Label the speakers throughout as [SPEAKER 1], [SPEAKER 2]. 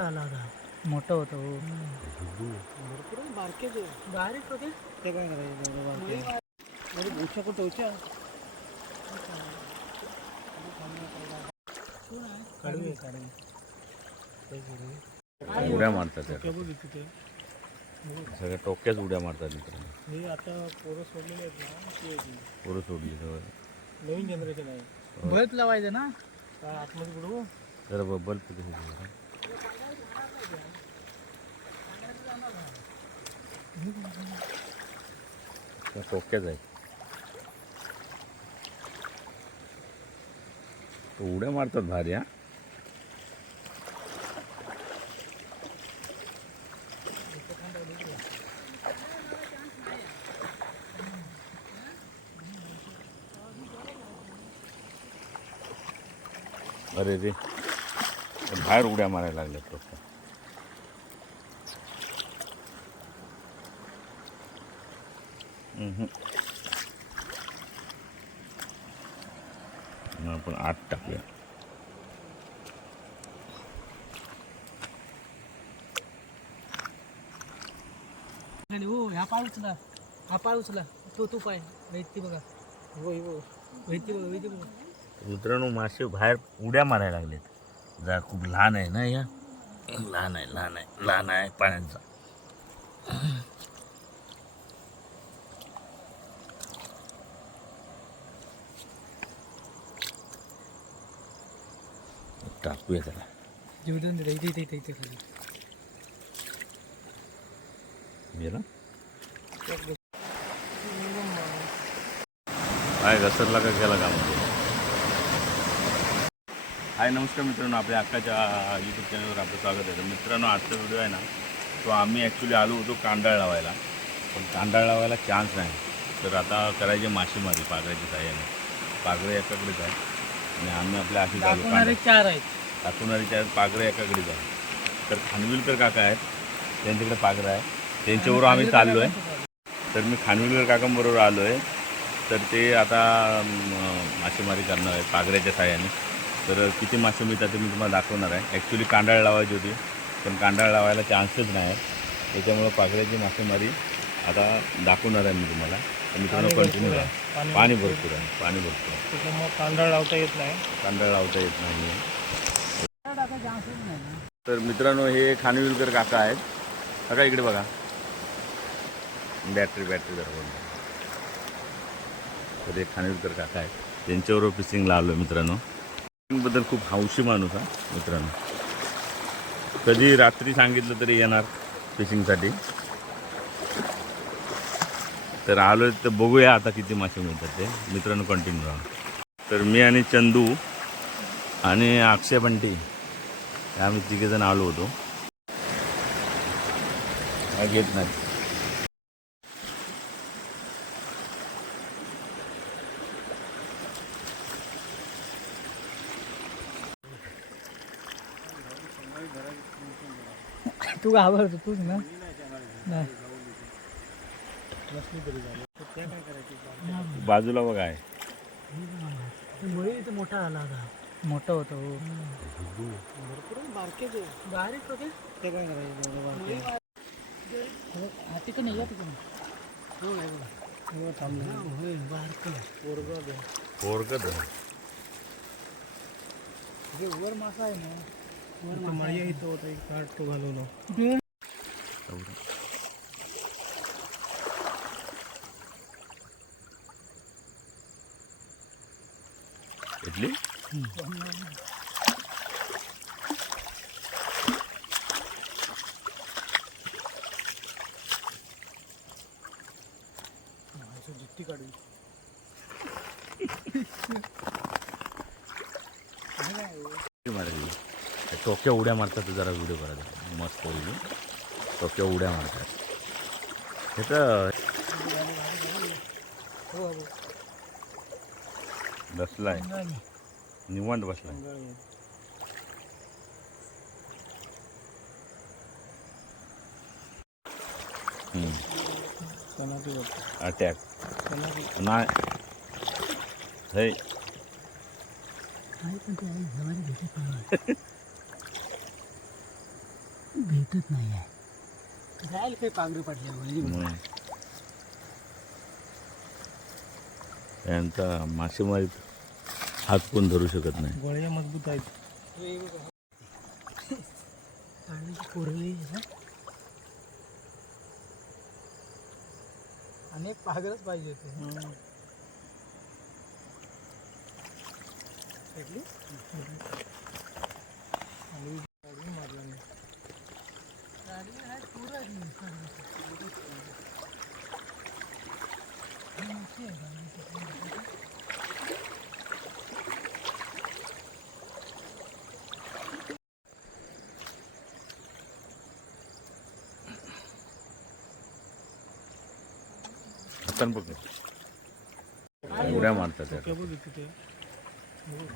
[SPEAKER 1] आला होता.
[SPEAKER 2] मोठं होतं हो.
[SPEAKER 1] भरपूर बारकेच आहे बारीक होते ते काय करायचं उच्या कुठं कडवी
[SPEAKER 3] उड्या मारतात सगळ्या टोक्याच उड्या मारतात मित्रांनो
[SPEAKER 1] हे आता पोरं सोडलेले आहेत ना.
[SPEAKER 3] पोरं सोडली सगळं
[SPEAKER 1] नवीन जनरेशन आहे.
[SPEAKER 2] बल्ब लावायचं ना?
[SPEAKER 1] आतमध्ये बुडवू
[SPEAKER 3] जरा बल्ब किती होते जरा. त्या टोक्याच आहे उड्या मारतात भारी हा अरे रे बाहेर उड्या मारायला लागल्यात लोक आपण आत टाकूया.
[SPEAKER 2] हो ह्या पाय उचला. हा पाय उचला. तो तो पाय. वैती बघा.
[SPEAKER 1] हो हो.
[SPEAKER 2] वैती बघा वैती बघा.
[SPEAKER 3] मित्रांनो मासे बाहेर उड्या मारायला लागलेत. जा खूप लहान आहे ना या? लहान आहे लहान आहे लहान आहे पाण्याचा. टाकूया त्याला
[SPEAKER 2] इथे इथे इथे खाली
[SPEAKER 3] गेला काय घसरला का गेला का हाय नमस्कार मित्रांनो आपल्या अक्काच्या यूट्यूब चॅनलवर आपलं स्वागत आहे तर मित्रांनो आजचा व्हिडिओ आहे ना तो आम्ही ॲक्च्युली आलो होतो कांडाळ लावायला पण कांडाळ लावायला चान्स नाही तर आता करायचे मासेमारी पागळ्याच्या साह्याने पागळे एकाकडेच आहे आणि आम्ही आपल्या अशी
[SPEAKER 2] दाखवणारे चार आहेत.
[SPEAKER 3] दाखवणारीच्या पागळे एकाकडेच आहे तर खानविलकर काका आहेत. त्यांच्याकडे पागरं आहे. त्यांच्यावर आम्ही चाललो आहे तर मी खानविलकर काकांबरोबर आलो आहे तर ते आता मासेमारी करणार आहेत पागऱ्याच्या साह्याने. तर किती मासे मिळतात ते मी तुम्हाला दाखवणार आहे. ॲक्च्युली कांडाळ लावायची होती पण कांडाळ लावायला चान्सच नाही आहे. त्याच्यामुळं पागऱ्याची मासेमारी आता दाखवणार आहे मी तुम्हाला. मित्रांनो
[SPEAKER 1] पाणी
[SPEAKER 3] कंटिन्यू राहा.
[SPEAKER 1] आहे. पाणी
[SPEAKER 3] पाणी भरपूर आहे पाणी भरपूर आहे.
[SPEAKER 1] त्याच्यामुळे कांदा लावता येत नाही.
[SPEAKER 3] कांडाळ लावता येत नाही. तर मित्रांनो हे खानविलकर काका आहेत. काका इकडे बघा. बॅटरी बॅटरी जरा बंद. तर हे खानविलकर काका आहेत. त्यांच्याबरोबर फिशिंगला आलो मित्रांनो. बद्दल खूप हौशी माणूस हा मित्रांनो. कधी रात्री सांगितलं तरी येणार फिशिंगसाठी तर आलो तर बघूया आता किती मासे मिळतात ते. मित्रांनो कंटिन्यू राहा. तर मी आणि चंदू आणि अक्षय बंटी आम्ही तिघेजण आलो होतो. घेत नाही.
[SPEAKER 2] तू घाबरतो तूच ना नाही
[SPEAKER 1] नसली तरी झाली तर त्या काय करायची
[SPEAKER 3] बाजूला बघा आहे.
[SPEAKER 1] मोठा आला होता
[SPEAKER 2] मोठं होतं हो. बारीक होते.
[SPEAKER 1] ते काय करायचं?
[SPEAKER 2] हा तिकडे नाही का तिकडे?
[SPEAKER 1] हो थांबलं. होय बारकं. पोरगा बे
[SPEAKER 3] पोरकत
[SPEAKER 2] हे वर मासा आहे ना.
[SPEAKER 1] वर माझ्या इथं होतं एक काट तो घालवलं.
[SPEAKER 3] इथली टोक्या उड्या मारतात तर जरा व्हिडिओ करायचा मस्त होईल. टोक्या उड्या मारतात.
[SPEAKER 1] हे तर
[SPEAKER 3] बसलाय. निवांत बसलाय. अटॅक नाही. हे.
[SPEAKER 2] भेटत नाही. आहे जायला काही पांगरी पडल्या
[SPEAKER 3] त्यांचा मासेमारीत हात कोण धरू शकत नाही
[SPEAKER 1] गोळ्या मजबूत आहेत
[SPEAKER 2] आणि पागरच पाहिजे होते भेटली? गाडी आहे, पूर आहे ती. मोठी आहे गाडी.
[SPEAKER 3] हातान पकड उड्या मारतात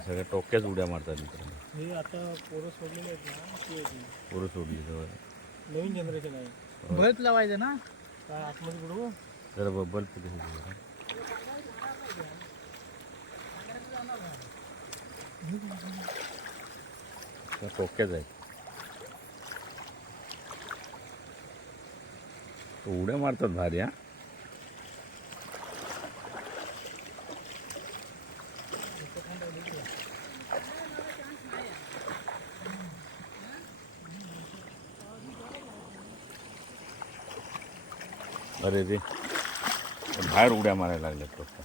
[SPEAKER 3] सगळ्या टोक्याच उड्या मारतात मित्रांनो.
[SPEAKER 1] हे आता पोरं सोडलेले आहेत ना ही.
[SPEAKER 3] पोरं सोडली जवळ
[SPEAKER 1] नवीन जनरेशन आहे.
[SPEAKER 2] बल्ब लावायचं ना?
[SPEAKER 1] काय आतमध्ये बुडवू?
[SPEAKER 3] जरा बबल पुढे जरा. त्या टोक्याच आहे. तो उड्या मारतात भारी हा. अरे ते बाहेर उड्या मारायला लागल्यात फक्त.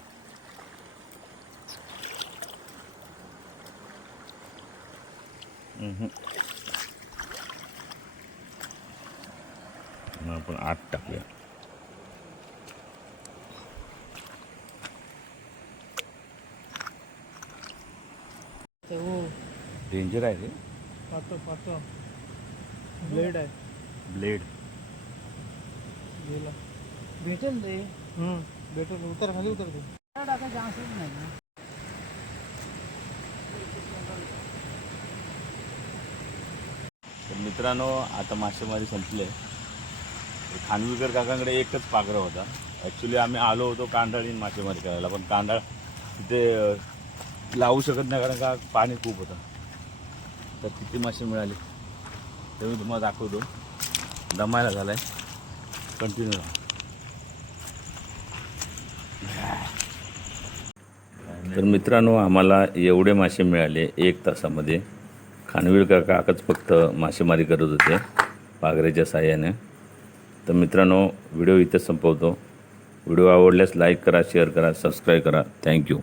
[SPEAKER 3] आपण आत टाकूया.
[SPEAKER 1] ते हो
[SPEAKER 3] डेंजर आहे रे
[SPEAKER 1] पाहतो पाहतो ब्लेड आहे.
[SPEAKER 3] ब्लेड
[SPEAKER 1] गेला.
[SPEAKER 2] भेटेल रे
[SPEAKER 1] हम्म. भेटून उतर खाली उतर तू
[SPEAKER 2] टाकायचं नाही
[SPEAKER 3] तर मित्रांनो आता मासेमारी संपली आहे. खानविलकर काकांकडे एकच पाखरं होता. ॲक्च्युली आम्ही आलो होतो कांडाळीन मासेमारी करायला पण कांडाळ तिथे लावू शकत नाही कारण का पाणी खूप होतं. तर किती मासे मिळाले? ते मी तुम्हाला दाखवतो. दमायला झाला आहे कंटिन्यू तर मित्रांनो आम्हाला एवढे मासे मिळाले एक तासामध्ये. खानविलकर काकाच फक्त मासेमारी करत होते पागऱ्याच्या साह्याने. तर मित्रांनो व्हिडिओ इथेच संपवतो. व्हिडिओ आवडल्यास लाईक करा शेअर करा सबस्क्राईब करा. थँक्यू.